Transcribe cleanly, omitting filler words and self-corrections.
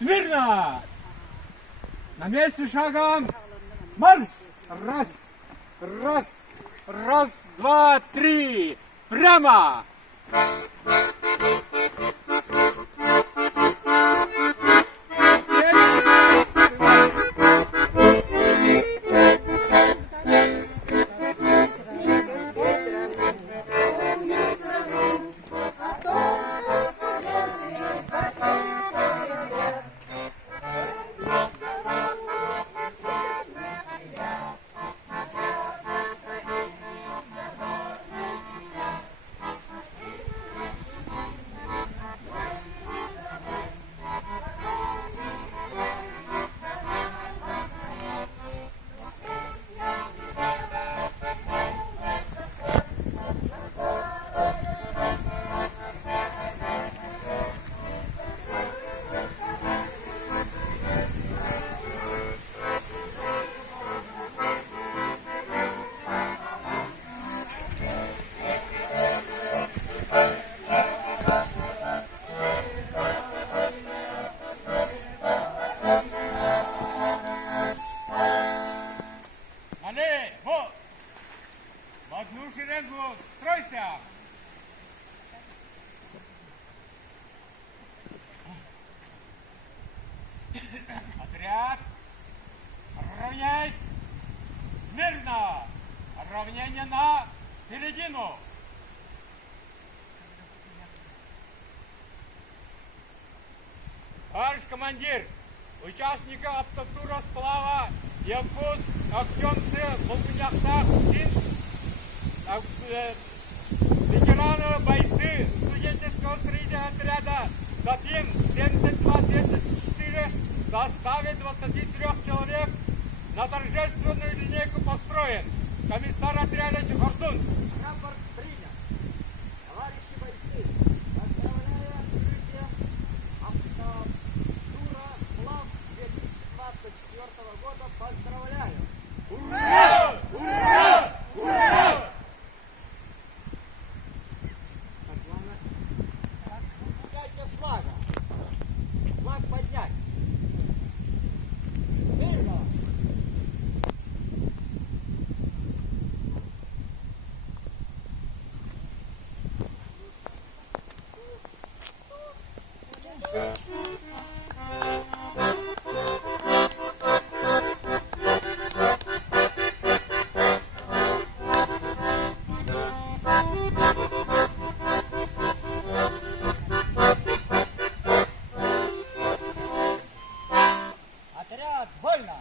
Смирно! На месте шагом марш! Раз, раз, раз, два, три, прямо! В одну шеренгу стройся! Отряд! Равняйсь! Мирно! Равнение на середину! Товарищ командир! Участника автотура сплава Якут Актенцы Болгуняхтах ветераны бойцы студенческого строительного отряда ЗАПИМ 72-74 в составе 23 человек на торжественную линейку построен. Комиссар отряда Чехордун. Рапорт принят. Товарищи бойцы, поздравляю открытием автотура сплав 2024 года. Поздравляю. Ура! Ура! Ура! Поднятие флага. Флаг поднять. Мирно. Отряд, вольно!